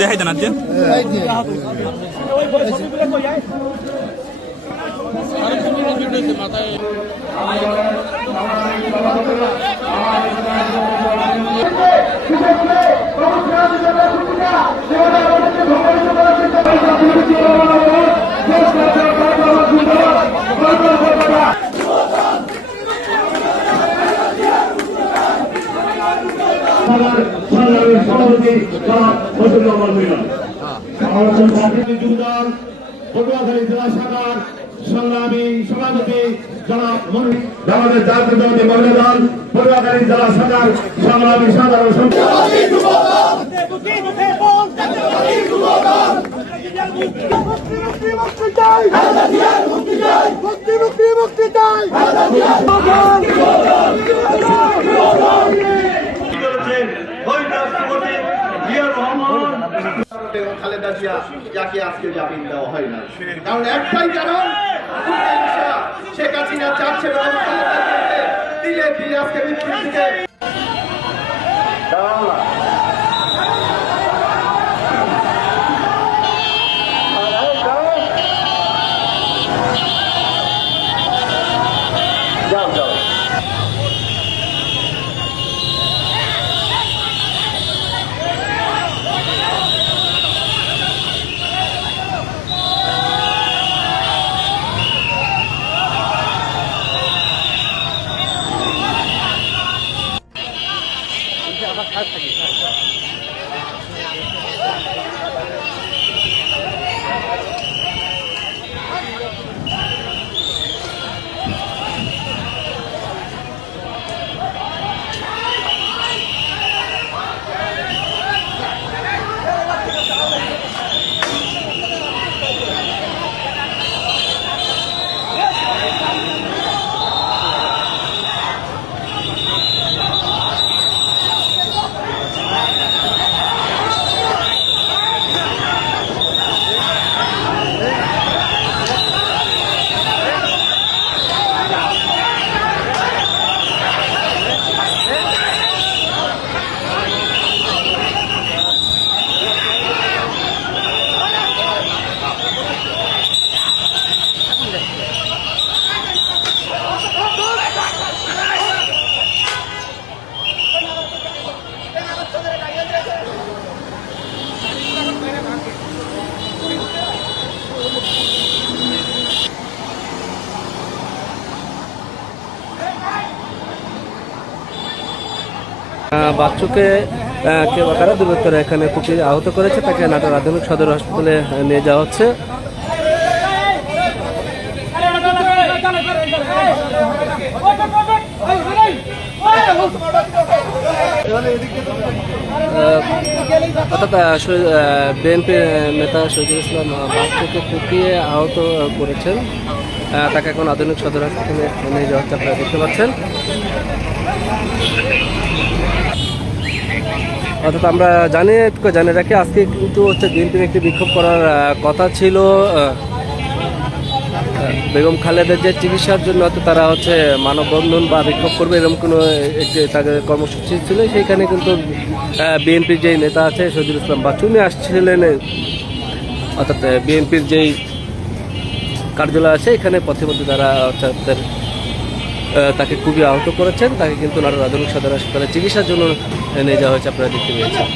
দেখাই দেন আজকে পটুয়াখালী জেলা শাখার সংগ্রামী সভাপতি জনাব আমাদের জাতীয়তাবাদী মহিলা দল পটুয়াখালী জেলা শাখার সংগ্রামী সাধারণ খালেদা জিয়া যাকে আজকে জামিন দেওয়া হয় না, কারণ একটাই কারণ শেখ হাসিনা চাচ্ছে ধীরে ধীরে আজকে মৃত্যুর দিকে। বাচ্চুকে কেউ কারা দুর্বৃত্তরা এখানে কুপিয়ে আহত করেছে, তাকে নাটোর আধুনিক সদর হাসপাতালে নিয়ে যাওয়া হচ্ছে। অর্থাৎ বিএনপি নেতা শহীদুল ইসলাম বাচ্চুকে কুপিয়ে আহত করেছেন, তাকে এখন আধুনিক সদর হাসপাতালে নিয়ে যাওয়া হচ্ছে, আপনারা দেখতে পাচ্ছেন। অর্থাৎ আমরা জানি রাখি আজকে কিন্তু হচ্ছে বিএনপির একটি বিক্ষোভ করার কথা ছিল বেগম খালেদার যে চিকিৎসার জন্য, হয়তো তারা হচ্ছে মানববন্ধন বা বিক্ষোভ করবে এরকম কোনো একটি তাদের কর্মসূচি ছিল। সেইখানে কিন্তু বিএনপির যেই নেতা আছে শহীদুল ইসলাম বাচ্চু উনি আসছিলেন, অর্থাৎ বিএনপির যেই কার্যালয় আছে এখানে পথে মধ্যে তারা অর্থাৎ তাকে খুবই আহত করেছেন, তাকে কিন্তু নাটোর আধুনিক সদর হাসপাতালে চিকিৎসার জন্য নিয়ে যাওয়া হয়েছে, আপনারা দেখতে পেয়েছেন।